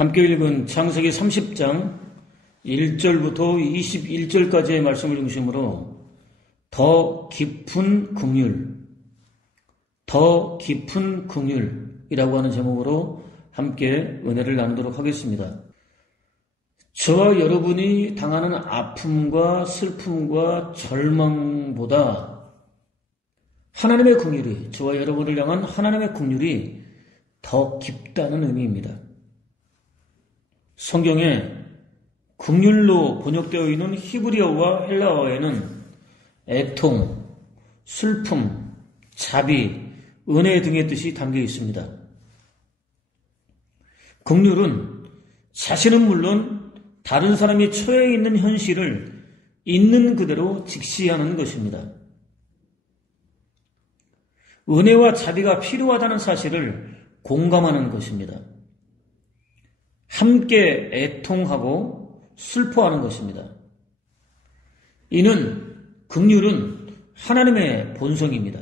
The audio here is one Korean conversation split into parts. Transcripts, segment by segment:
함께 읽은 창세기 30장 1절부터 21절까지의 말씀을 중심으로 더 깊은 긍휼, 더 깊은 긍휼이라고 하는 제목으로 함께 은혜를 나누도록 하겠습니다. 저와 여러분이 당하는 아픔과 슬픔과 절망보다 하나님의 긍휼이, 저와 여러분을 향한 하나님의 긍휼이 더 깊다는 의미입니다. 성경에 긍휼로 번역되어 있는 히브리어와 헬라어에는 애통, 슬픔, 자비, 은혜 등의 뜻이 담겨 있습니다. 긍휼은 자신은 물론 다른 사람이 처해 있는 현실을 있는 그대로 직시하는 것입니다. 은혜와 자비가 필요하다는 사실을 공감하는 것입니다. 함께 애통하고 슬퍼하는 것입니다. 이는 긍휼은 하나님의 본성입니다.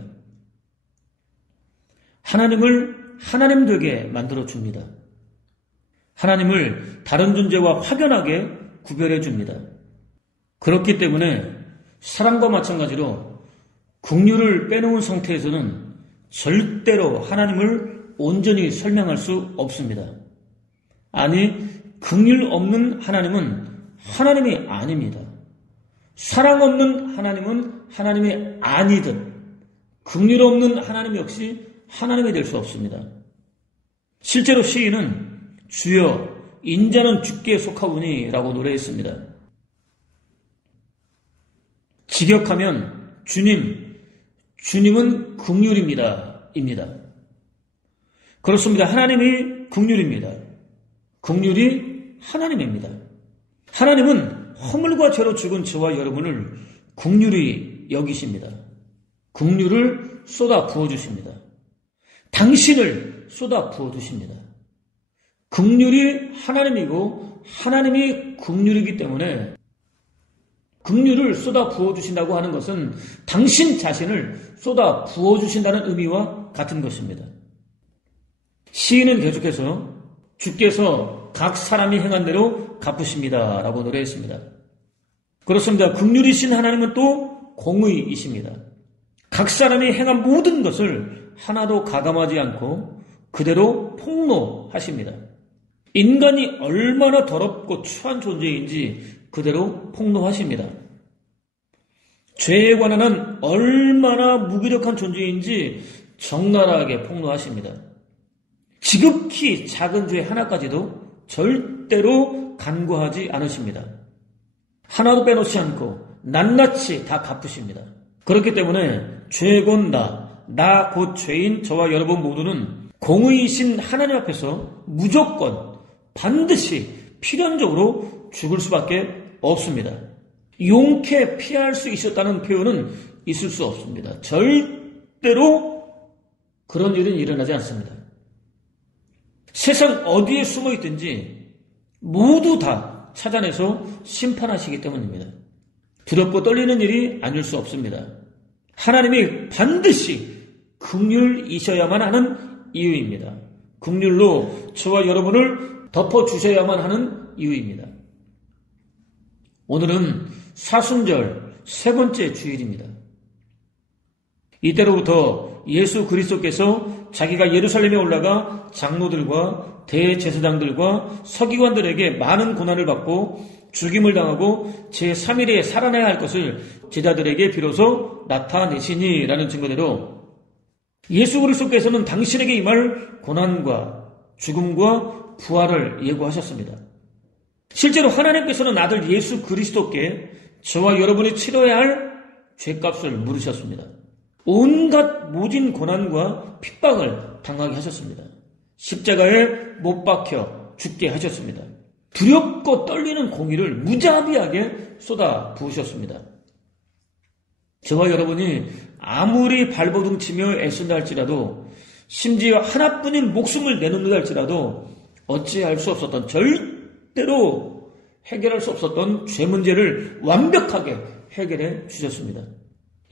하나님을 하나님 되게 만들어 줍니다. 하나님을 다른 존재와 확연하게 구별해 줍니다. 그렇기 때문에 사랑과 마찬가지로 긍휼을 빼놓은 상태에서는 절대로 하나님을 온전히 설명할 수 없습니다. 아니, 긍휼 없는 하나님은 하나님이 아닙니다. 사랑 없는 하나님은 하나님이 아니듯 긍휼 없는 하나님 역시 하나님이 될 수 없습니다. 실제로 시인은 주여 인자는 주께 속하오니 라고 노래했습니다. 직역하면 주님은 긍휼입니다. 입니다. 그렇습니다. 하나님이 긍휼입니다. 긍휼이 하나님입니다. 하나님은 허물과 죄로 죽은 저와 여러분을 긍휼히 여기십니다. 긍휼을 쏟아 부어주십니다. 당신을 쏟아 부어주십니다. 긍휼이 하나님이고 하나님이 긍휼이기 때문에 긍휼을 쏟아 부어주신다고 하는 것은 당신 자신을 쏟아 부어주신다는 의미와 같은 것입니다. 시인은 계속해서 주께서 각 사람이 행한 대로 갚으십니다 라고 노래했습니다. 그렇습니다. 긍휼이신 하나님은 또 공의이십니다. 각 사람이 행한 모든 것을 하나도 가감하지 않고 그대로 폭로하십니다. 인간이 얼마나 더럽고 추한 존재인지 그대로 폭로하십니다. 죄에 관한 한 얼마나 무기력한 존재인지 적나라하게 폭로하십니다. 지극히 작은 죄 하나까지도 절대로 간과하지 않으십니다. 하나도 빼놓지 않고 낱낱이 다 갚으십니다. 그렇기 때문에 죄건 나 곧 죄인 저와 여러분 모두는 공의이신 하나님 앞에서 무조건 반드시 필연적으로 죽을 수밖에 없습니다. 용케 피할 수 있었다는 표현은 있을 수 없습니다. 절대로 그런 일은 일어나지 않습니다. 세상 어디에 숨어 있든지 모두 다 찾아내서 심판하시기 때문입니다. 두렵고 떨리는 일이 아닐 수 없습니다. 하나님이 반드시 긍휼이셔야만 하는 이유입니다. 긍휼로 저와 여러분을 덮어주셔야만 하는 이유입니다. 오늘은 사순절 세 번째 주일입니다. 이때로부터 예수 그리스도께서 자기가 예루살렘에 올라가 장로들과 대제사장들과 서기관들에게 많은 고난을 받고 죽임을 당하고 제3일에 살아나야 할 것을 제자들에게 비로소 나타내시니라는 증거대로 예수 그리스도께서는 당신에게 임할 고난과 죽음과 부활을 예고하셨습니다. 실제로 하나님께서는 아들 예수 그리스도께 저와 여러분이 치러야 할 죄값을 물으셨습니다. 온갖 모진 고난과 핍박을 당하게 하셨습니다. 십자가에 못 박혀 죽게 하셨습니다. 두렵고 떨리는 공의를 무자비하게 쏟아 부으셨습니다. 저와 여러분이 아무리 발버둥치며 애쓴다 할지라도 심지어 하나뿐인 목숨을 내놓는다 할지라도 어찌할 수 없었던 절대로 해결할 수 없었던 죄 문제를 완벽하게 해결해 주셨습니다.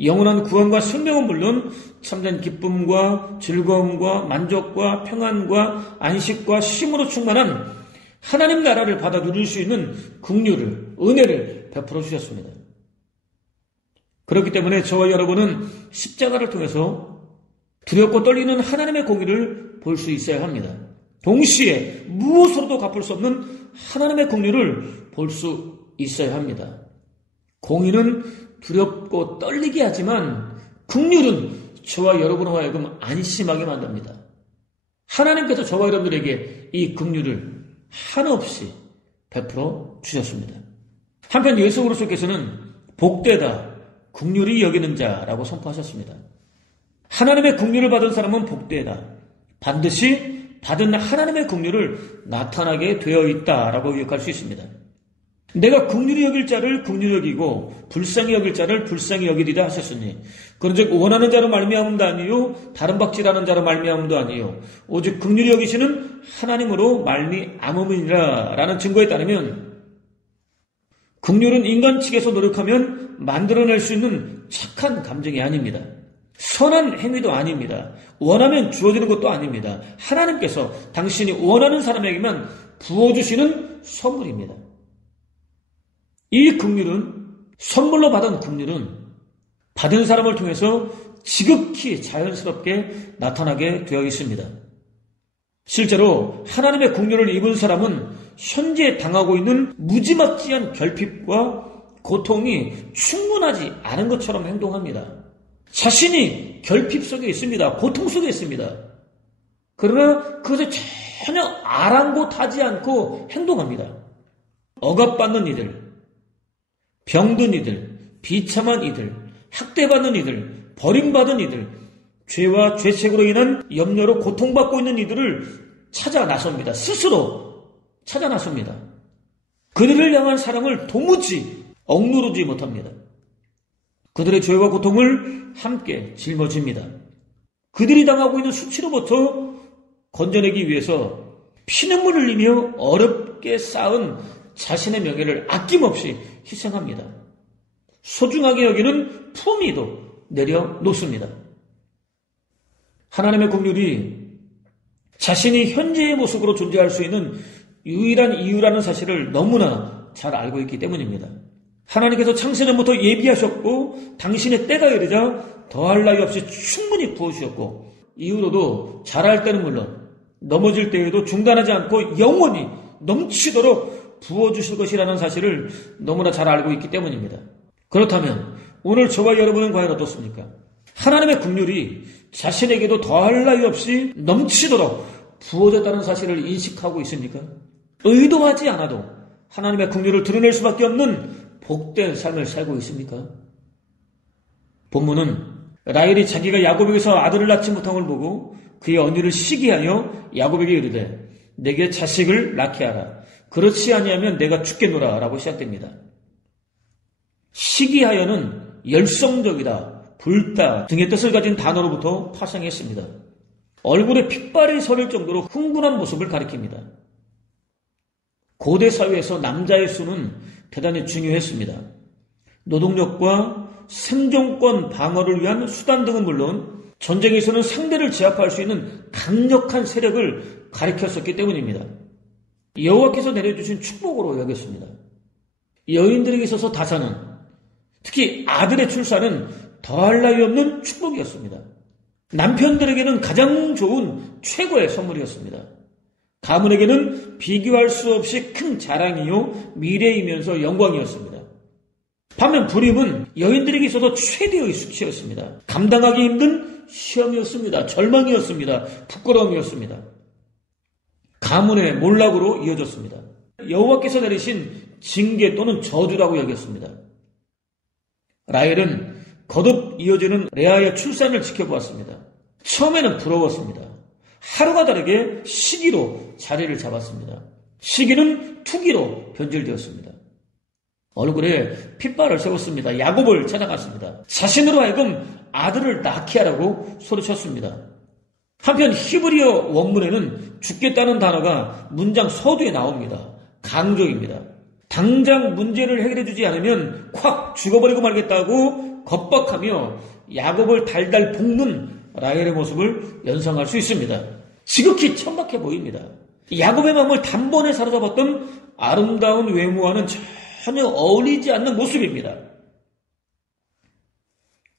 영원한 구원과 생명은 물론 참된 기쁨과 즐거움과 만족과 평안과 안식과 쉼으로 충만한 하나님 나라를 받아 누릴 수 있는 긍휼을, 은혜를 베풀어 주셨습니다. 그렇기 때문에 저와 여러분은 십자가를 통해서 두렵고 떨리는 하나님의 공의를 볼 수 있어야 합니다. 동시에 무엇으로도 갚을 수 없는 하나님의 긍휼을 볼 수 있어야 합니다. 공의는 두렵고 떨리게 하지만 긍휼은 저와 여러분과 하여금 안심하게 만듭니다. 하나님께서 저와 여러분들에게 이 긍휼을 한없이 베풀어 주셨습니다. 한편 예수 그리스도께서는 복되다, 긍휼히 여기는 자라고 선포하셨습니다. 하나님의 긍휼을 받은 사람은 복되다, 반드시 받은 하나님의 긍휼을 나타나게 되어 있다라고 기억할 수 있습니다. 내가 긍휼히 여길 자를 긍휼히 여기고 불쌍히 여길 자를 불쌍히 여기리라 하셨으니 그런즉 원하는 자로 말미암음도 아니요 다른 박질하는 자로 말미암음도 아니요 오직 긍휼히 여기시는 하나님으로 말미암음이니라 라는 증거에 따르면 긍휼은 인간 측에서 노력하면 만들어낼 수 있는 착한 감정이 아닙니다. 선한 행위도 아닙니다. 원하면 주어지는 것도 아닙니다. 하나님께서 당신이 원하는 사람에게만 부어주시는 선물입니다. 이 긍휼은, 선물로 받은 긍휼은 받은 사람을 통해서 지극히 자연스럽게 나타나게 되어 있습니다. 실제로 하나님의 긍휼을 입은 사람은 현재 당하고 있는 무지막지한 결핍과 고통이 충분하지 않은 것처럼 행동합니다. 자신이 결핍 속에 있습니다. 고통 속에 있습니다. 그러나 그것을 전혀 아랑곳하지 않고 행동합니다. 억압받는 이들, 병든 이들, 비참한 이들, 학대받는 이들, 버림받은 이들, 죄와 죄책으로 인한 염려로 고통받고 있는 이들을 찾아 나섭니다. 스스로 찾아 나섭니다. 그들을 향한 사랑을 도무지 억누르지 못합니다. 그들의 죄와 고통을 함께 짊어집니다. 그들이 당하고 있는 수치로부터 건져내기 위해서 피눈물 흘리며 어렵게 쌓은 자신의 명예를 아낌없이 희생합니다. 소중하게 여기는 품위도 내려놓습니다. 하나님의 긍휼이 자신이 현재의 모습으로 존재할 수 있는 유일한 이유라는 사실을 너무나 잘 알고 있기 때문입니다. 하나님께서 창세전부터 예비하셨고 당신의 때가 이르자 더할 나위 없이 충분히 부어주셨고 이후로도 잘할 때는 물론 넘어질 때에도 중단하지 않고 영원히 넘치도록 부어주실 것이라는 사실을 너무나 잘 알고 있기 때문입니다. 그렇다면 오늘 저와 여러분은 과연 어떻습니까? 하나님의 긍휼이 자신에게도 더할 나위 없이 넘치도록 부어졌다는 사실을 인식하고 있습니까? 의도하지 않아도 하나님의 긍휼을 드러낼 수밖에 없는 복된 삶을 살고 있습니까? 본문은 라헬이 자기가 야곱에게서 아들을 낳지 못한 걸 보고 그의 언니를 시기하여 야곱에게 이르되 내게 자식을 낳게 하라. 그렇지 아니하면 내가 죽겠노라 라고 시작됩니다. 시기하여는 열성적이다, 불다 등의 뜻을 가진 단어로부터 파생했습니다. 얼굴에 핏발이 서릴 정도로 흥분한 모습을 가리킵니다. 고대 사회에서 남자의 수는 대단히 중요했습니다. 노동력과 생존권 방어를 위한 수단 등은 물론 전쟁에서는 상대를 제압할 수 있는 강력한 세력을 가리켰었기 때문입니다. 여호와께서 내려주신 축복으로 여겼습니다. 여인들에게 있어서 다사는, 특히 아들의 출산은 더할 나위 없는 축복이었습니다. 남편들에게는 가장 좋은 최고의 선물이었습니다. 가문에게는 비교할 수 없이 큰 자랑이요 미래이면서 영광이었습니다. 반면 불임은 여인들에게 있어서 최대의 숙취였습니다. 감당하기 힘든 시험이었습니다. 절망이었습니다. 부끄러움이었습니다. 가문의 몰락으로 이어졌습니다. 여호와께서 내리신 징계 또는 저주라고 여겼습니다. 라헬은 거듭 이어지는 레아의 출산을 지켜보았습니다. 처음에는 부러웠습니다. 하루가 다르게 시기로 자리를 잡았습니다. 시기는 투기로 변질되었습니다. 얼굴에 핏발을 세웠습니다. 야곱을 찾아갔습니다. 자신으로 하여금 아들을 낳게 하라고 소리쳤습니다. 한편 히브리어 원문에는 죽겠다는 단어가 문장 서두에 나옵니다. 강조입니다. 당장 문제를 해결해 주지 않으면 콱 죽어버리고 말겠다고 겁박하며 야곱을 달달 볶는 라헬의 모습을 연상할 수 있습니다. 지극히 천박해 보입니다. 야곱의 마음을 단번에 사로잡았던 아름다운 외모와는 전혀 어울리지 않는 모습입니다.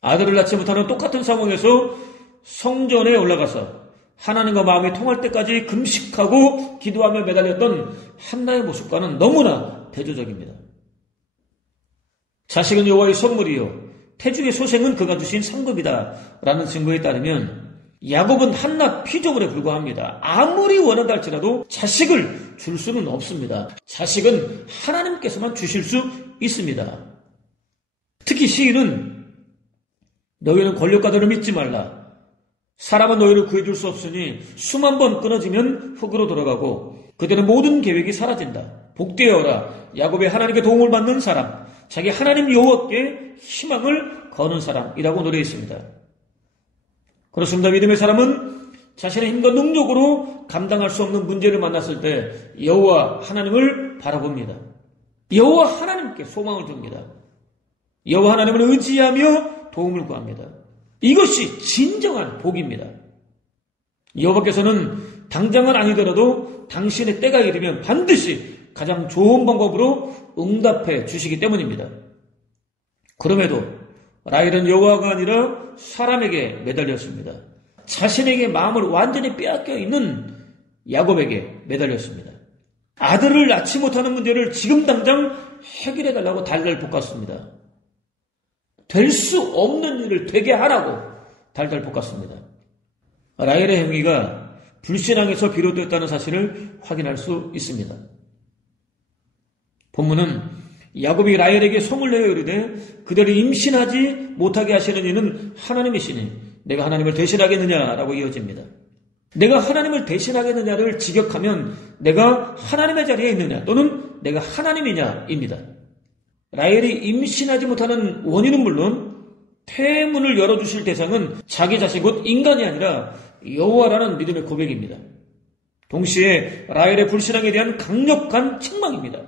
아들을 낳지 못하는 똑같은 상황에서 성전에 올라가서 하나님과 마음이 통할 때까지 금식하고 기도하며 매달렸던 한나의 모습과는 너무나 대조적입니다. 자식은 여호와의 선물이요 태중의 소생은 그가 주신 상급이다 라는 증거에 따르면 야곱은 한나 피조물에 불과합니다. 아무리 원한다 할지라도 자식을 줄 수는 없습니다. 자식은 하나님께서만 주실 수 있습니다. 특히 시인은 너희는 권력가들을 믿지 말라. 사람은 너희를 구해줄 수 없으니 수만 번 끊어지면 흙으로 돌아가고 그들의 모든 계획이 사라진다. 복되어라. 야곱의 하나님께 도움을 받는 사람, 자기 하나님 여호와께 희망을 거는 사람이라고 노래했습니다. 그렇습니다. 믿음의 사람은 자신의 힘과 능력으로 감당할 수 없는 문제를 만났을 때 여호와 하나님을 바라봅니다. 여호와 하나님께 소망을 둡니다. 여호와 하나님을 의지하며 도움을 구합니다. 이것이 진정한 복입니다. 여호와께서는 당장은 아니더라도 당신의 때가 이르면 반드시 가장 좋은 방법으로 응답해 주시기 때문입니다. 그럼에도 라헬은 여호와가 아니라 사람에게 매달렸습니다. 자신에게 마음을 완전히 빼앗겨 있는 야곱에게 매달렸습니다. 아들을 낳지 못하는 문제를 지금 당장 해결해달라고 달달 볶았습니다. 될 수 없는 일을 되게 하라고 달달 볶았습니다. 라헬의 행위가 불신앙에서 비롯되었다는 사실을 확인할 수 있습니다. 본문은 야곱이 라헬에게 성을 내어 이르되 그들을 임신하지 못하게 하시는 이는 하나님이시니 내가 하나님을 대신하겠느냐라고 이어집니다. 내가 하나님을 대신하겠느냐를 직역하면 내가 하나님의 자리에 있느냐 또는 내가 하나님이냐입니다. 라헬이 임신하지 못하는 원인은 물론 태문을 열어주실 대상은 자기 자식 곧 인간이 아니라 여호와라는 믿음의 고백입니다. 동시에 라헬의 불신앙에 대한 강력한 책망입니다.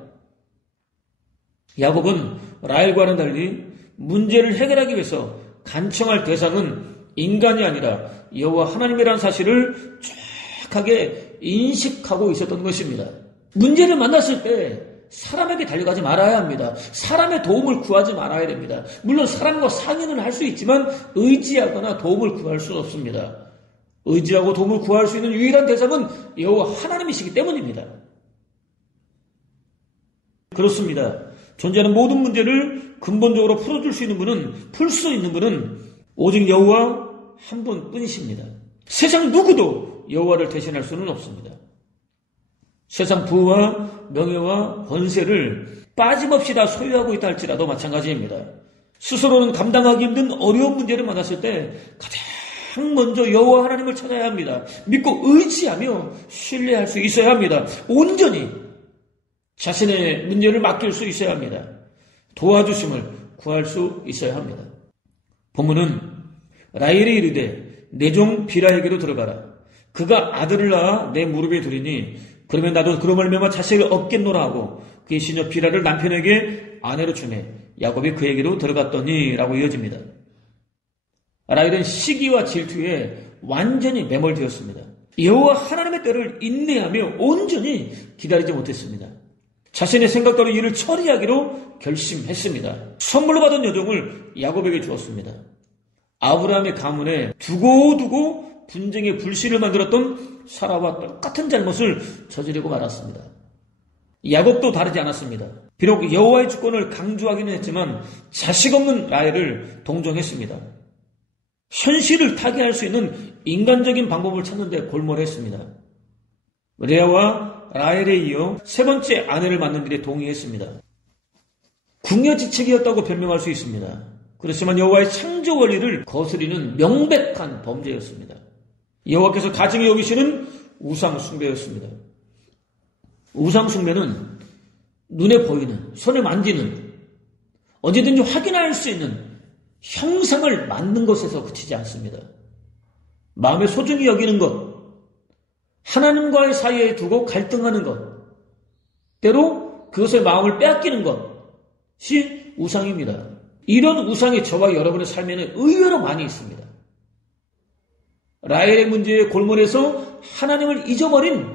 야곱은 라헬과는 달리 문제를 해결하기 위해서 간청할 대상은 인간이 아니라 여호와 하나님이라는 사실을 정확하게 인식하고 있었던 것입니다. 문제를 만났을 때 사람에게 달려가지 말아야 합니다. 사람의 도움을 구하지 말아야 됩니다. 물론 사람과 상의는 할 수 있지만 의지하거나 도움을 구할 수 없습니다. 의지하고 도움을 구할 수 있는 유일한 대상은 여호와 하나님이시기 때문입니다. 그렇습니다. 존재하는 모든 문제를 근본적으로 풀어줄 수 있는 분은, 풀 수 있는 분은 오직 여호와 한 분뿐이십니다. 세상 누구도 여호와를 대신할 수는 없습니다. 세상 부와 명예와 권세를 빠짐없이 다 소유하고 있다 할지라도 마찬가지입니다. 스스로는 감당하기 힘든 어려운 문제를 만났을 때 가장 먼저 여호와 하나님을 찾아야 합니다. 믿고 의지하며 신뢰할 수 있어야 합니다. 온전히 자신의 문제를 맡길 수 있어야 합니다. 도와주심을 구할 수 있어야 합니다. 본문은 라헬이 이르되 내 종 비라에게로 들어가라. 그가 아들을 낳아 내 무릎에 두리니 그러면 나도 그로 말미암아 자식을 얻겠노라 하고 그의 시녀 비라를 남편에게 아내로 주매 야곱이 그에게로 들어갔더니 라고 이어집니다. 라헬은 시기와 질투에 완전히 매몰되었습니다. 여호와 하나님의 때를 인내하며 온전히 기다리지 못했습니다. 자신의 생각대로 일을 처리하기로 결심했습니다. 선물로 받은 여종을 야곱에게 주었습니다. 아브라함의 가문에 두고두고 분쟁의 불씨를 만들었던 사라와 똑같은 잘못을 저지르고 말았습니다. 야곱도 다르지 않았습니다. 비록 여호와의 주권을 강조하기는 했지만 자식 없는 라헬을 동정했습니다. 현실을 타개할 수 있는 인간적인 방법을 찾는 데 골몰했습니다. 레아와 라헬에 이어 세 번째 아내를 맡는 일에 동의했습니다. 궁여지책이었다고 변명할 수 있습니다. 그렇지만 여호와의 창조 원리를 거스리는 명백한 범죄였습니다. 여호와께서 가증히 여기시는 우상 숭배였습니다. 우상 숭배는 눈에 보이는, 손에 만지는, 언제든지 확인할 수 있는 형상을 만든 것에서 그치지 않습니다. 마음에 소중히 여기는 것, 하나님과의 사이에 두고 갈등하는 것, 때로 그것의 마음을 빼앗기는 것이 우상입니다. 이런 우상이 저와 여러분의 삶에는 의외로 많이 있습니다. 라헬의 문제에 골몰해서 하나님을 잊어버린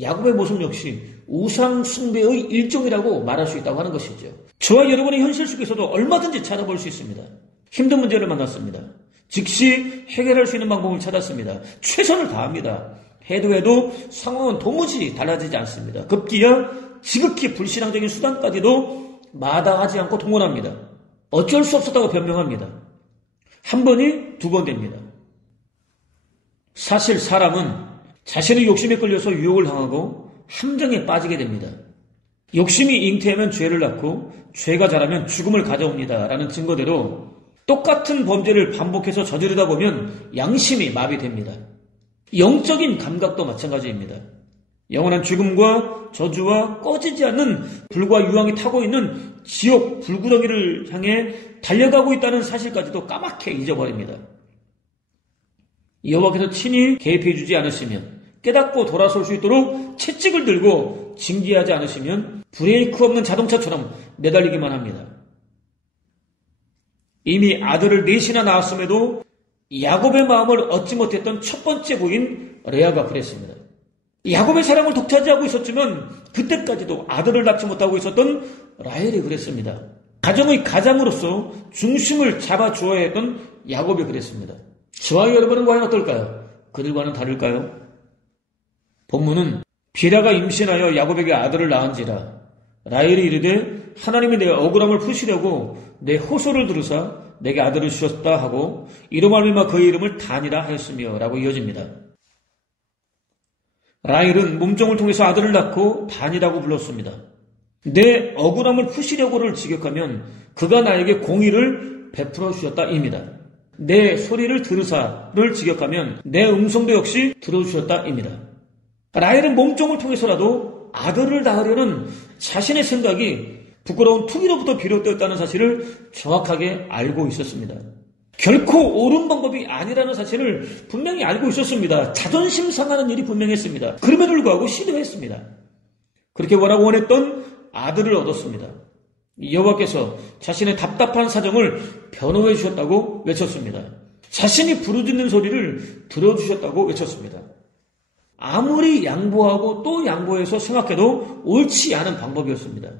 야곱의 모습 역시 우상 숭배의 일종이라고 말할 수 있다고 하는 것이죠. 저와 여러분의 현실 속에서도 얼마든지 찾아볼 수 있습니다. 힘든 문제를 만났습니다. 즉시 해결할 수 있는 방법을 찾았습니다. 최선을 다합니다. 해도 상황은 도무지 달라지지 않습니다. 급기야 지극히 불신앙적인 수단까지도 마다하지 않고 동원합니다. 어쩔 수 없었다고 변명합니다. 한 번이 두 번 됩니다. 사실 사람은 자신의 욕심에 끌려서 유혹을 당하고 함정에 빠지게 됩니다. 욕심이 잉태하면 죄를 낳고 죄가 자라면 죽음을 가져옵니다. 라는 증거대로 똑같은 범죄를 반복해서 저지르다 보면 양심이 마비됩니다. 영적인 감각도 마찬가지입니다. 영원한 죽음과 저주와 꺼지지 않는 불과 유황이 타고 있는 지옥 불구덩이를 향해 달려가고 있다는 사실까지도 까맣게 잊어버립니다. 여호와께서 친히 개입해 주지 않으시면, 깨닫고 돌아설 수 있도록 채찍을 들고 징계하지 않으시면 브레이크 없는 자동차처럼 내달리기만 합니다. 이미 아들을 넷이나 낳았음에도 야곱의 마음을 얻지 못했던 첫 번째 부인 레아가 그랬습니다. 야곱의 사랑을 독차지하고 있었지만 그때까지도 아들을 낳지 못하고 있었던 라헬이 그랬습니다. 가정의 가장으로서 중심을 잡아주어야 했던 야곱이 그랬습니다. 저와 여러분은 과연 어떨까요? 그들과는 다를까요? 본문은 비라가 임신하여 야곱에게 아들을 낳은지라 라헬이 이르되 하나님이 내 억울함을 푸시려고 내 호소를 들으사 내게 아들을 주셨다 하고 이로 말미암아 그의 이름을 단이라 하였으며 라고 이어집니다. 라헬은 몸종을 통해서 아들을 낳고 단이라고 불렀습니다. 내 억울함을 푸시려고를 직역하면 그가 나에게 공의를 베풀어 주셨다입니다. 내 소리를 들으사를 직역하면 내 음성도 역시 들어주셨다입니다. 라헬은 몸종을 통해서라도 아들을 낳으려는 자신의 생각이 부끄러운 투기로부터 비롯되었다는 사실을 정확하게 알고 있었습니다. 결코 옳은 방법이 아니라는 사실을 분명히 알고 있었습니다. 자존심 상하는 일이 분명했습니다. 그럼에도 불구하고 시도했습니다. 그렇게 원했던 아들을 얻었습니다. 여호와께서 자신의 답답한 사정을 변호해 주셨다고 외쳤습니다. 자신이 부르짖는 소리를 들어주셨다고 외쳤습니다. 아무리 양보하고 또 양보해서 생각해도 옳지 않은 방법이었습니다.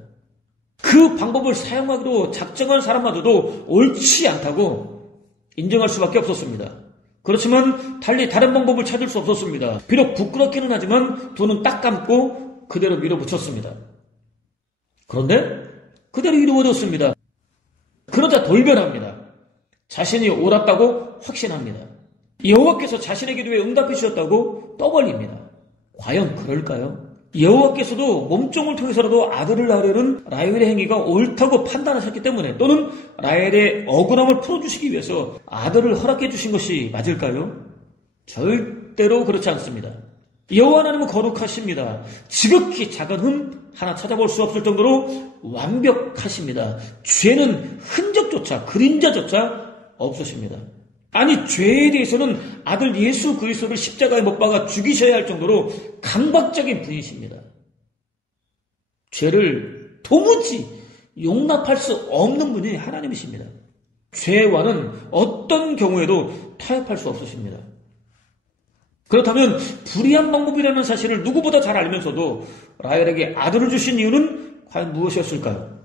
그 방법을 사용하기로 작정한 사람마저도 옳지 않다고 인정할 수밖에 없었습니다. 그렇지만 달리 다른 방법을 찾을 수 없었습니다. 비록 부끄럽기는 하지만 두 눈 딱 감고 그대로 밀어붙였습니다. 그런데 그대로 이루어졌습니다. 그러자 돌변합니다. 자신이 옳았다고 확신합니다. 여호와께서 자신의 기도에 응답해 주셨다고 떠벌립니다. 과연 그럴까요? 여호와께서도 몸종을 통해서라도 아들을 낳으려는 라헬의 행위가 옳다고 판단하셨기 때문에 또는 라헬의 억울함을 풀어주시기 위해서 아들을 허락해 주신 것이 맞을까요? 절대로 그렇지 않습니다. 여호와 하나님은 거룩하십니다. 지극히 작은 흠 하나 찾아볼 수 없을 정도로 완벽하십니다. 죄는 흔적조차 그림자조차 없으십니다. 아니 죄에 대해서는 아들 예수 그리스도를 십자가에 못 박아 죽이셔야 할 정도로 강박적인 분이십니다. 죄를 도무지 용납할 수 없는 분이 하나님이십니다. 죄와는 어떤 경우에도 타협할 수 없으십니다. 그렇다면 불의한 방법이라는 사실을 누구보다 잘 알면서도 라헬에게 아들을 주신 이유는 과연 무엇이었을까요?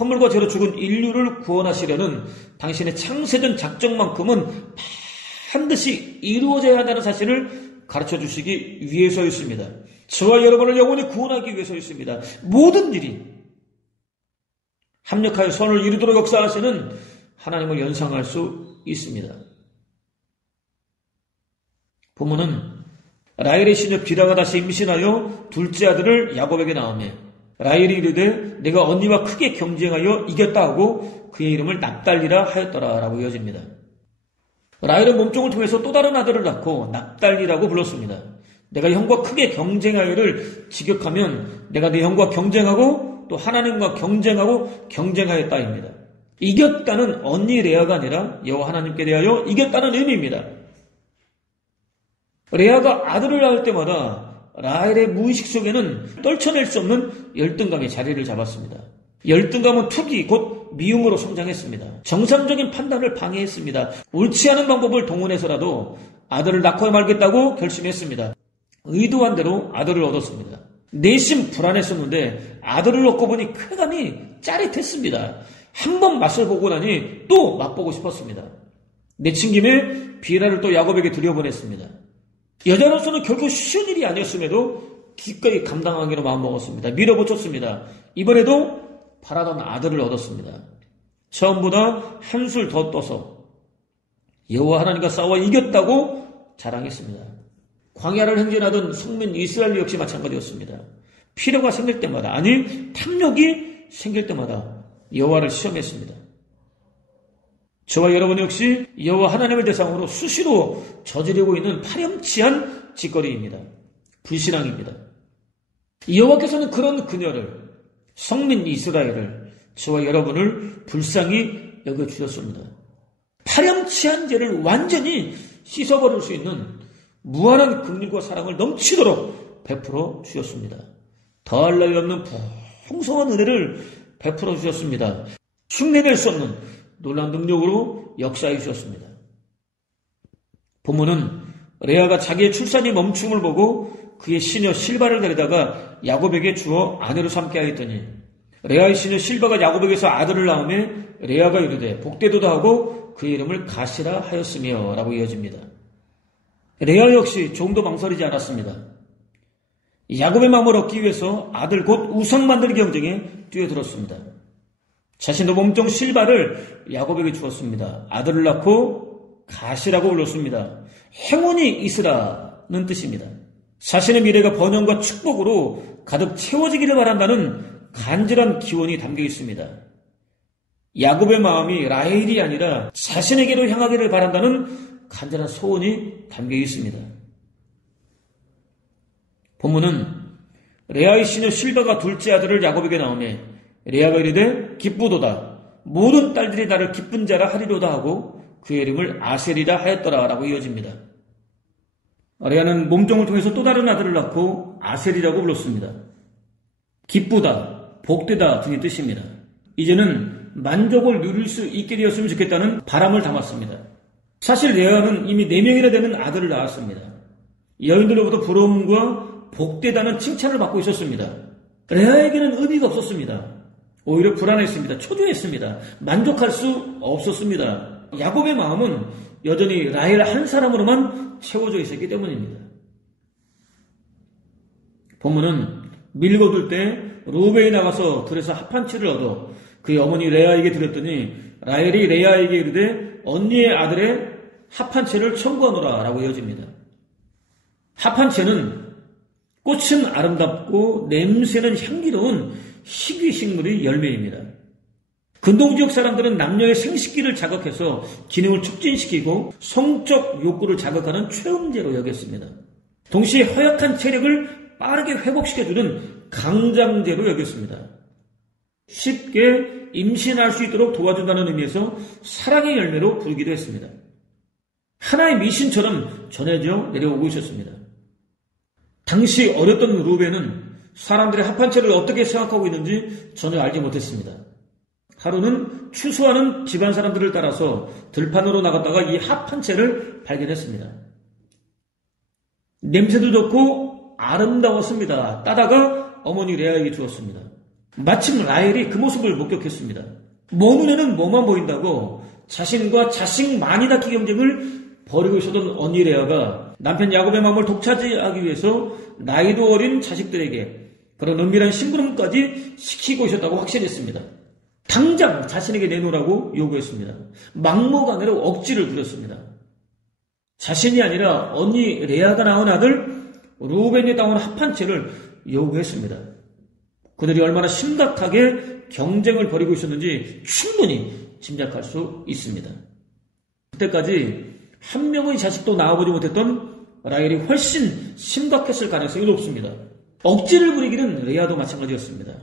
허물과 죄로 죽은 인류를 구원하시려는 당신의 창세전 작정만큼은 반드시 이루어져야 한다는 사실을 가르쳐 주시기 위해서였습니다. 저와 여러분을 영원히 구원하기 위해서였습니다. 모든 일이 합력하여 선을 이루도록 역사하시는 하나님을 연상할 수 있습니다. 본문은 라헬의 시녀 비라가 다시 임신하여 둘째 아들을 야곱에게 낳으며 라헬이 이르되 내가 언니와 크게 경쟁하여 이겼다 하고 그의 이름을 납달리라 하였더라 라고 이어집니다. 라헬은 몸종을 통해서 또 다른 아들을 낳고 납달리라고 불렀습니다. 내가 형과 크게 경쟁하여를 직역하면 내가 네 형과 경쟁하고 또 하나님과 경쟁하고 경쟁하였다입니다. 이겼다는 언니 레아가 아니라 여호와 하나님께 대하여 이겼다는 의미입니다. 레아가 아들을 낳을 때마다 라헬의 무의식 속에는 떨쳐낼 수 없는 열등감이 자리를 잡았습니다. 열등감은 투기, 곧 미움으로 성장했습니다. 정상적인 판단을 방해했습니다. 옳지 않은 방법을 동원해서라도 아들을 낳고야 말겠다고 결심했습니다. 의도한 대로 아들을 얻었습니다. 내심 불안했었는데 아들을 얻고 보니 쾌감이 짜릿했습니다. 한 번 맛을 보고 나니 또 맛보고 싶었습니다. 내친 김에 비라를 또 야곱에게 들여보냈습니다. 여자로서는 결코 쉬운 일이 아니었음에도 기꺼이 감당하기로 마음먹었습니다. 밀어붙였습니다. 이번에도 바라던 아들을 얻었습니다. 처음보다 한술 더 떠서 여호와 하나님과 싸워 이겼다고 자랑했습니다. 광야를 행진하던 성민 이스라엘 역시 마찬가지였습니다. 필요가 생길 때마다, 아니 탐욕이 생길 때마다 여호와를 시험했습니다. 저와 여러분 역시 여호와 하나님을 대상으로 수시로 저지르고 있는 파렴치한 짓거리입니다. 불신앙입니다. 여호와께서는 그런 그녀를, 성민 이스라엘을, 저와 여러분을 불쌍히 여겨주셨습니다. 파렴치한 죄를 완전히 씻어버릴 수 있는 무한한 긍휼과 사랑을 넘치도록 베풀어 주셨습니다. 더할 나위 없는 풍성한 은혜를 베풀어 주셨습니다. 흉내낼 수 없는 놀라운 능력으로 역사해 주셨습니다. 본문은 레아가 자기의 출산이 멈춤을 보고 그의 시녀 실바를 데려다가 야곱에게 주어 아내로 삼게 하였더니 레아의 시녀 실바가 야곱에게서 아들을 낳음에 레아가 이르되 복되도다 하고 그의 이름을 가시라 하였으며 라고 이어집니다. 레아 역시 조금도 망설이지 않았습니다. 야곱의 마음을 얻기 위해서 아들 곧 우상 만들기 경쟁에 뛰어들었습니다. 자신도 몸종 실바를 야곱에게 주었습니다. 아들을 낳고 가시라고 불렀습니다. 행운이 있으라는 뜻입니다. 자신의 미래가 번영과 축복으로 가득 채워지기를 바란다는 간절한 기원이 담겨 있습니다. 야곱의 마음이 라헬이 아니라 자신에게로 향하기를 바란다는 간절한 소원이 담겨 있습니다. 본문은 레아의 시녀 실바가 둘째 아들을 야곱에게 낳으매 레아가 이르되 기쁘도다 모든 딸들이 나를 기쁜 자라 하리로다 하고 그의 이름을 아셀이라 하였더라 라고 이어집니다. 레아는 몸종을 통해서 또 다른 아들을 낳고 아셀이라고 불렀습니다. 기쁘다, 복되다 등의 뜻입니다. 이제는 만족을 누릴 수 있게 되었으면 좋겠다는 바람을 담았습니다. 사실 레아는 이미 4명이나 되는 아들을 낳았습니다. 여인들로부터 부러움과 복되다는 칭찬을 받고 있었습니다. 레아에게는 의미가 없었습니다. 오히려 불안했습니다. 초조했습니다. 만족할 수 없었습니다. 야곱의 마음은 여전히 라헬 한 사람으로만 채워져 있었기 때문입니다. 본문은 밀거둘 때 루벤이 나가서 들에서 합한치를 얻어 그의 어머니 레아에게 드렸더니 라헬이 레아에게 이르되 언니의 아들의 합한채를 청구하노라 라고 이어집니다. 합한채는 꽃은 아름답고 냄새는 향기로운 희귀식물의 열매입니다. 근동지역 사람들은 남녀의 생식기를 자극해서 기능을 촉진시키고 성적 욕구를 자극하는 최음제로 여겼습니다. 동시에 허약한 체력을 빠르게 회복시켜주는 강장제로 여겼습니다. 쉽게 임신할 수 있도록 도와준다는 의미에서 사랑의 열매로 부르기도 했습니다. 하나의 미신처럼 전해져 내려오고 있었습니다. 당시 어렸던 루벤은 사람들의 합한채를 어떻게 생각하고 있는지 전혀 알지 못했습니다. 하루는 추수하는 집안 사람들을 따라서 들판으로 나갔다가 이 합한채를 발견했습니다. 냄새도 좋고 아름다웠습니다. 따다가 어머니 레아에게 주었습니다. 마침 라헬이 그 모습을 목격했습니다. 먼 눈에는 뭐만 보인다고 자신과 자식만이 낳기 경쟁을 벌이고 있었던 언니 레아가 남편 야곱의 마음을 독차지하기 위해서 나이도 어린 자식들에게 그런 은밀한 심부름까지 시키고 있었다고 확신했습니다. 당장 자신에게 내놓으라고 요구했습니다. 막무가내로 억지를 부렸습니다. 자신이 아니라 언니 레아가 낳은 아들 루벤이 낳은 합한채를 요구했습니다. 그들이 얼마나 심각하게 경쟁을 벌이고 있었는지 충분히 짐작할 수 있습니다. 그때까지 한 명의 자식도 낳아보지 못했던 라헬이 훨씬 심각했을 가능성이 높습니다. 억지를 부리기는 레아도 마찬가지였습니다.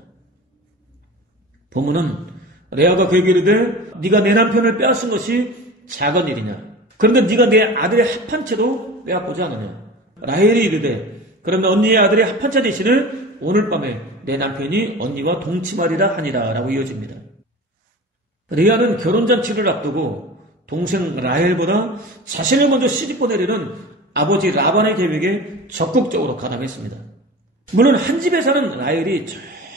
본문은 레아가 그에게 이르되 네가 내 남편을 빼앗은 것이 작은 일이냐? 그런데 네가 내 아들의 합한채도 빼앗고자 하느냐? 라헬이 이르되 그러면 언니의 아들의 합한채 대신에 오늘 밤에 내 남편이 언니와 동침하리라 하니라 라고 이어집니다. 레아는 결혼잔치를 앞두고 동생 라헬보다 자신을 먼저 시집보내려는 아버지 라반의 계획에 적극적으로 가담했습니다. 물론 한 집에 사는 라헬이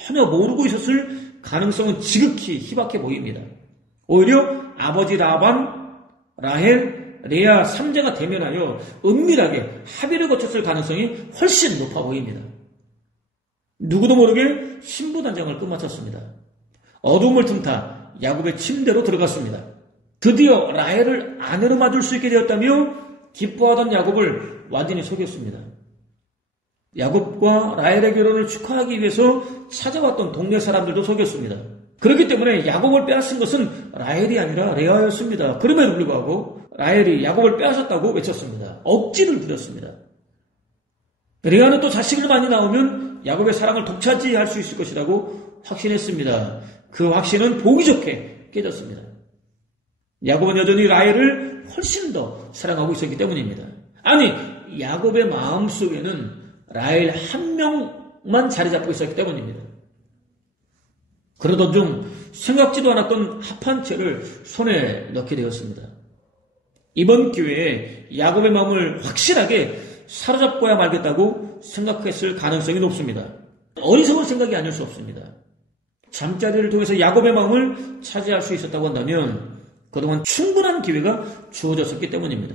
전혀 모르고 있었을 가능성은 지극히 희박해 보입니다. 오히려 아버지 라반, 라헬, 레아 3자가 대면하여 은밀하게 합의를 거쳤을 가능성이 훨씬 높아 보입니다. 누구도 모르게 신부단장을 끝마쳤습니다. 어둠을 틈타 야곱의 침대로 들어갔습니다. 드디어 라헬을 아내로 맞을 수 있게 되었다며 기뻐하던 야곱을 완전히 속였습니다. 야곱과 라헬의 결혼을 축하하기 위해서 찾아왔던 동네 사람들도 속였습니다. 그렇기 때문에 야곱을 빼앗은 것은 라헬이 아니라 레아였습니다. 그럼에도 불구하고 라헬이 야곱을 빼앗았다고 외쳤습니다. 억지를 부렸습니다. 레아는 또 자식을 많이 낳으면 야곱의 사랑을 독차지할 수 있을 것이라고 확신했습니다. 그 확신은 보기 좋게 깨졌습니다. 야곱은 여전히 라헬을 훨씬 더 사랑하고 있었기 때문입니다. 아니, 야곱의 마음속에는 라헬 한 명만 자리 잡고 있었기 때문입니다. 그러던 중 생각지도 않았던 합한 채를 손에 넣게 되었습니다. 이번 기회에 야곱의 마음을 확실하게 사로잡고야 말겠다고 생각했을 가능성이 높습니다. 어리석은 생각이 아닐 수 없습니다. 잠자리를 통해서 야곱의 마음을 차지할 수 있었다고 한다면 그동안 충분한 기회가 주어졌었기 때문입니다.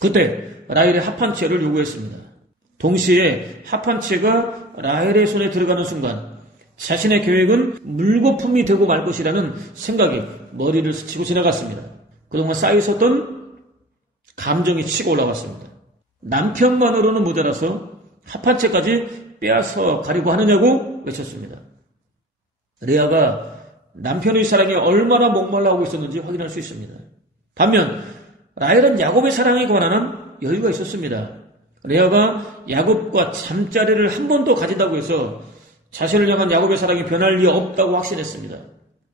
그때 라헬의 합한 채를 요구했습니다. 동시에 합한 채가 라헬의 손에 들어가는 순간 자신의 계획은 물거품이 되고 말 것이라는 생각이 머리를 스치고 지나갔습니다. 그동안 쌓여 있었던 감정이 치고 올라왔습니다. 남편만으로는 모자라서 합한 채까지 빼앗아 가려고 하느냐고 외쳤습니다. 레아가 남편의 사랑에 얼마나 목말라하고 있었는지 확인할 수 있습니다. 반면 라헬은 야곱의 사랑에 관한 여유가 있었습니다. 레아가 야곱과 잠자리를 한 번 더 가진다고 해서 자신을 향한 야곱의 사랑이 변할 리 없다고 확신했습니다.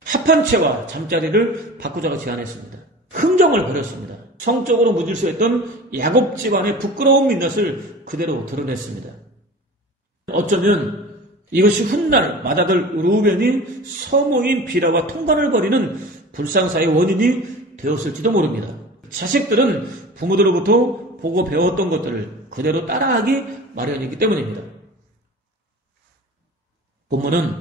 합한 채와 잠자리를 바꾸자고 제안했습니다. 흥정을 벌였습니다. 성적으로 무질서했던 야곱 집안의 부끄러운 민낯을 그대로 드러냈습니다. 어쩌면 이것이 훗날 맏아들 르우벤이 서모인 비라와 통관을 벌이는 불상사의 원인이 되었을지도 모릅니다. 자식들은 부모들로부터 보고 배웠던 것들을 그대로 따라하기 마련이기 때문입니다. 본문은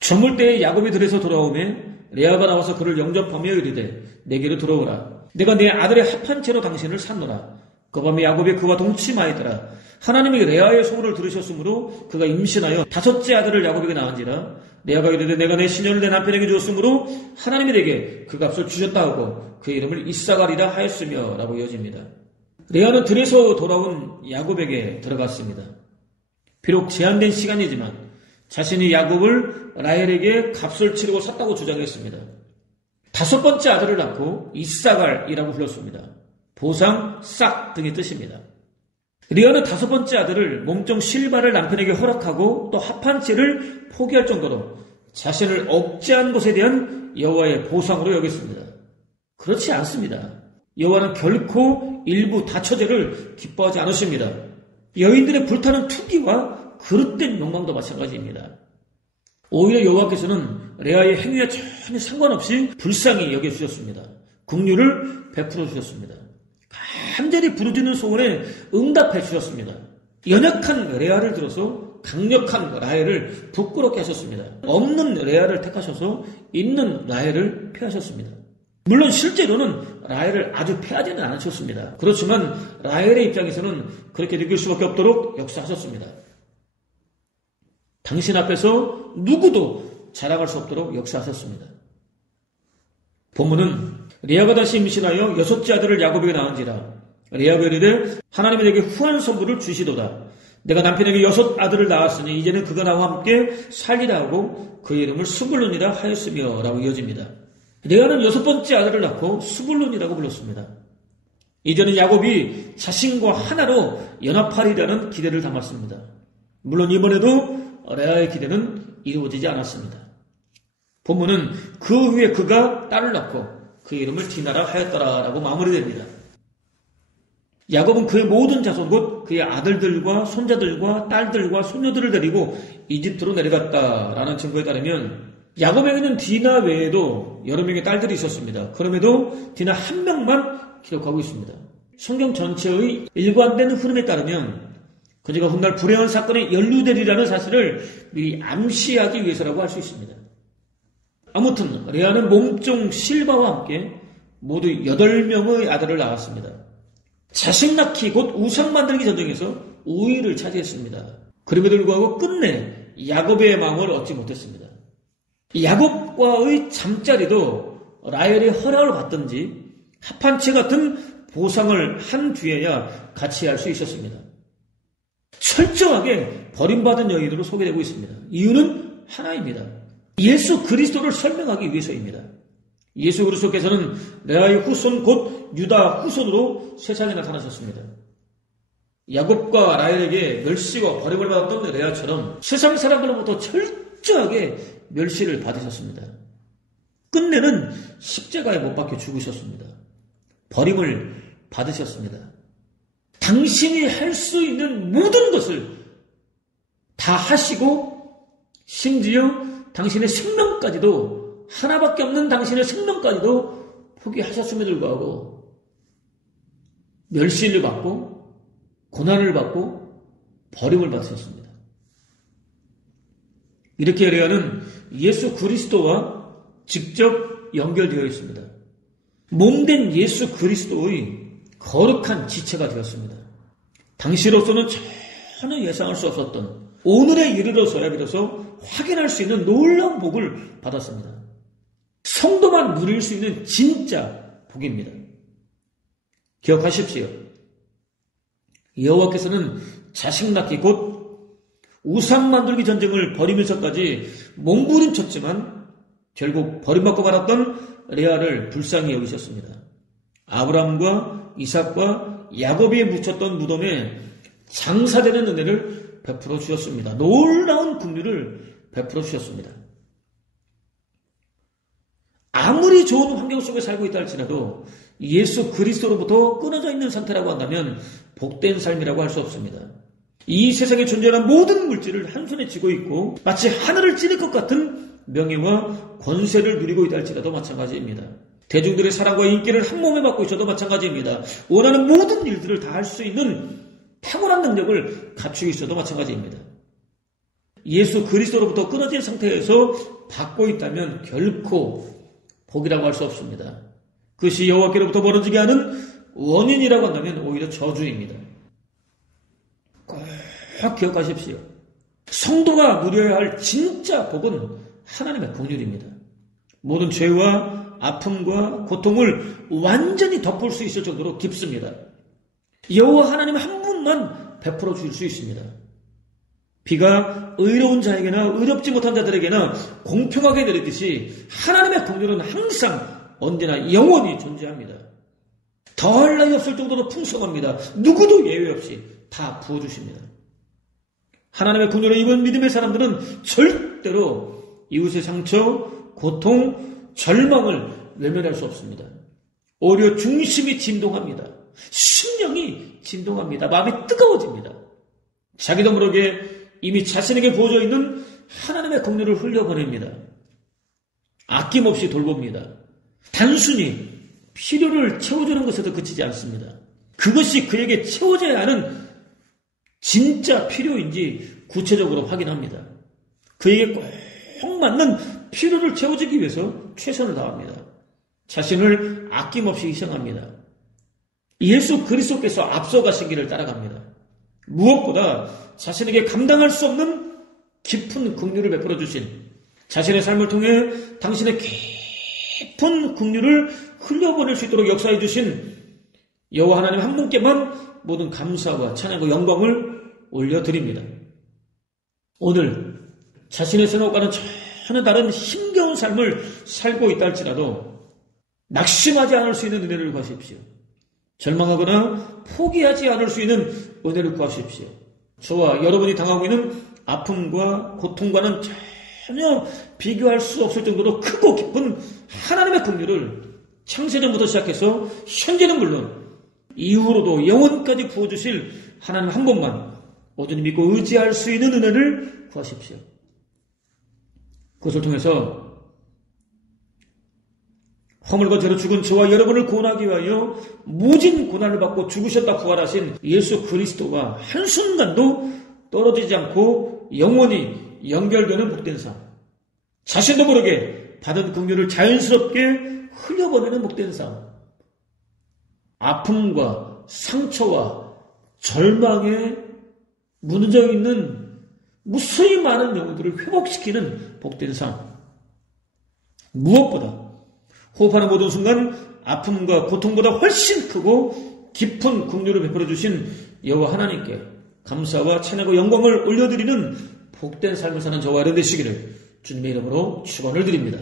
저물 때에 야곱이 들에서 돌아오매 레아가 나와서 그를 영접하며 이르되 내게로 들어오라. 내가 내 아들의 합한 채로 당신을 샀노라. 그 밤에 야곱이 그와 동침하였더라. 하나님이 레아의 소문을 들으셨으므로 그가 임신하여 다섯째 아들을 야곱에게 낳은지라. 레아가 이르되 내가 내 시녀를 내 남편에게 주었으므로 하나님이 내게 그 값을 주셨다 하고 그 이름을 이사가리라 하였으며 라고 이어집니다. 레아는 들에서 돌아온 야곱에게 들어갔습니다. 비록 제한된 시간이지만 자신이 야곱을 라헬에게 값을 치르고 샀다고 주장했습니다. 다섯 번째 아들을 낳고 이사갈이라고 불렀습니다. 보상, 싹 등의 뜻입니다. 레아는 다섯 번째 아들을 몸종 실바를 남편에게 허락하고 또 합한 채를 포기할 정도로 자신을 억제한 것에 대한 여호와의 보상으로 여겼습니다. 그렇지 않습니다. 여호와는 결코 일부 다처제를 기뻐하지 않으십니다. 여인들의 불타는 투기와 그릇된 욕망도 마찬가지입니다. 오히려 여호와께서는 레아의 행위와 전혀 상관없이 불쌍히 여겨주셨습니다. 긍휼을 베풀어 주셨습니다. 간절히 부르짖는 소원에 응답해 주셨습니다. 연약한 레아를 들어서 강력한 라헬을 부끄럽게 하셨습니다. 없는 레아를 택하셔서 있는 라헬을 폐하셨습니다. 물론 실제로는 라헬을 아주 폐하지는 않으셨습니다. 그렇지만 라헬의 입장에서는 그렇게 느낄 수밖에 없도록 역사하셨습니다. 당신 앞에서 누구도 자랑할 수 없도록 역사하셨습니다. 본문은 레아가 다시 임신하여 여섯째 아들을 야곱에게 낳은지라. 레아가 이르되 하나님이 내게 후한 선물을 주시도다. 내가 남편에게 여섯 아들을 낳았으니 이제는 그가 나와 함께 살리라 하고 그 이름을 스불론이라 하였으며 라고 이어집니다. 레아는 여섯 번째 아들을 낳고 스불론이라고 불렀습니다. 이제는 야곱이 자신과 하나로 연합하리라는 기대를 담았습니다. 물론 이번에도 레아의 기대는 이루어지지 않았습니다. 본문은 그 후에 그가 딸을 낳고 그 이름을 디나라 하였더라라고 마무리됩니다. 야곱은 그의 모든 자손 곧 그의 아들들과 손자들과 딸들과 손녀들을 데리고 이집트로 내려갔다라는 증거에 따르면 야곱에게는 디나 외에도 여러 명의 딸들이 있었습니다. 그럼에도 디나 한 명만 기록하고 있습니다. 성경 전체의 일관된 흐름에 따르면 그제가 훗날 불행한 사건에 연루되리라는 사실을 미리 암시하기 위해서라고 할 수 있습니다. 아무튼 레아는 몸종 실바와 함께 모두 8명의 아들을 낳았습니다. 자식 낳기 곧 우상 만들기 전쟁에서 우위를 차지했습니다. 그럼에도 불구하고 끝내 야곱의 마음을 얻지 못했습니다. 야곱과의 잠자리도 라헬의 허락을 받든지 합한채 같은 보상을 한 뒤에야 같이 할 수 있었습니다. 철저하게 버림받은 여인으로 소개되고 있습니다. 이유는 하나입니다. 예수 그리스도를 설명하기 위해서입니다. 예수 그리스도께서는 레아의 후손 곧 유다 후손으로 세상에 나타나셨습니다. 야곱과 라헬에게 멸시와 버림을 받았던 레아처럼 세상 사람들로부터 철저하게 멸시를 받으셨습니다. 끝내는 십자가에 못 박혀 죽으셨습니다. 버림을 받으셨습니다. 당신이 할 수 있는 모든 것을 다 하시고 심지어 당신의 생명까지도 하나밖에 없는 당신의 생명까지도 포기하셨음에도 불구하고 멸시를 받고 고난을 받고 버림을 받으셨습니다. 이렇게 레아는 예수 그리스도와 직접 연결되어 있습니다. 몸된 예수 그리스도의 거룩한 지체가 되었습니다. 당시로서는 전혀 예상할 수 없었던 오늘에 이르러서야 비로소 확인할 수 있는 놀라운 복을 받았습니다. 성도만 누릴 수 있는 진짜 복입니다. 기억하십시오. 여호와께서는 자식 낳기 곧 우상 만들기 전쟁을 벌이면서까지 몸부림쳤지만 결국 버림받고 말았던 레아를 불쌍히 여기셨습니다. 아브라함과 이삭과 야곱이 묻혔던 무덤에 장사되는 은혜를 베풀어 주셨습니다. 놀라운 긍휼을 베풀어 주셨습니다. 아무리 좋은 환경 속에 살고 있다 할지라도 예수 그리스도로부터 끊어져 있는 상태라고 한다면 복된 삶이라고 할 수 없습니다. 이 세상에 존재하는 모든 물질을 한 손에 쥐고 있고 마치 하늘을 찌를 것 같은 명예와 권세를 누리고 있다 할지라도 마찬가지입니다. 대중들의 사랑과 인기를 한 몸에 맡고 있어도 마찬가지입니다. 원하는 모든 일들을 다 할 수 있는 탁월한 능력을 갖추고 있어도 마찬가지입니다. 예수 그리스도로부터 끊어진 상태에서 받고 있다면 결코 복이라고 할 수 없습니다. 그것이 여호와께로부터 멀어지게 하는 원인이라고 한다면 오히려 저주입니다. 꼭 기억하십시오. 성도가 누려야 할 진짜 복은 하나님의 긍휼입니다. 모든 죄와 아픔과 고통을 완전히 덮을 수 있을 정도로 깊습니다. 여호와 하나님 한 분만 베풀어 주실 수 있습니다. 비가 의로운 자에게나 의롭지 못한 자들에게나 공평하게 내리듯이 하나님의 긍휼은 항상 언제나 영원히 존재합니다. 더할 나위 없을 정도로 풍성합니다. 누구도 예외 없이 다 부어주십니다. 하나님의 긍휼을 입은 믿음의 사람들은 절대로 이웃의 상처, 고통, 절망을 외면할 수 없습니다. 오히려 중심이 진동합니다. 심령이 진동합니다. 마음이 뜨거워집니다. 자기도 모르게 이미 자신에게 부어져 있는 하나님의 긍휼을 흘려보냅니다. 아낌없이 돌봅니다. 단순히 필요를 채워주는 것에도 그치지 않습니다. 그것이 그에게 채워져야 하는 진짜 필요인지 구체적으로 확인합니다. 그에게 꼭 맞는 필요를 채워주기 위해서 최선을 다합니다. 자신을 아낌없이 희생합니다. 예수 그리스도께서 앞서가신 길을 따라갑니다. 무엇보다 자신에게 감당할 수 없는 깊은 긍휼을 베풀어 주신 자신의 삶을 통해 당신의 깊은 긍휼을 흘려보낼 수 있도록 역사해 주신 여호와 하나님 한 분께만 모든 감사와 찬양과 영광을 올려드립니다. 오늘 자신의 생각과는 전혀 다른 힘겨운 삶을 살고 있다 할지라도 낙심하지 않을 수 있는 은혜를 구하십시오. 절망하거나 포기하지 않을 수 있는 은혜를 구하십시오. 저와 여러분이 당하고 있는 아픔과 고통과는 전혀 비교할 수 없을 정도로 크고 깊은 하나님의 긍휼을 창세전부터 시작해서 현재는 물론 이후로도 영원까지 부어주실 하나님 한 분만 온전히 믿고 의지할 수 있는 은혜를 구하십시오. 그것을 통해서 허물과 죄로 죽은 저와 여러분을 구원하기 위하여 무진 고난을 받고 죽으셨다 부활하신 예수 그리스도가 한순간도 떨어지지 않고 영원히 연결되는 복된 삶. 자신도 모르게 받은 긍휼을 자연스럽게 흘려보내는 복된 삶. 아픔과 상처와 절망에 무너져 있는 무수히 많은 영혼들을 회복시키는 복된 삶. 무엇보다 호흡하는 모든 순간 아픔과 고통보다 훨씬 크고 깊은 긍휼을 베풀어 주신 여호와 하나님께 감사와 찬양과 영광을 올려드리는 복된 삶을 사는 저와 여러분 되시기를 주님의 이름으로 축원을 드립니다.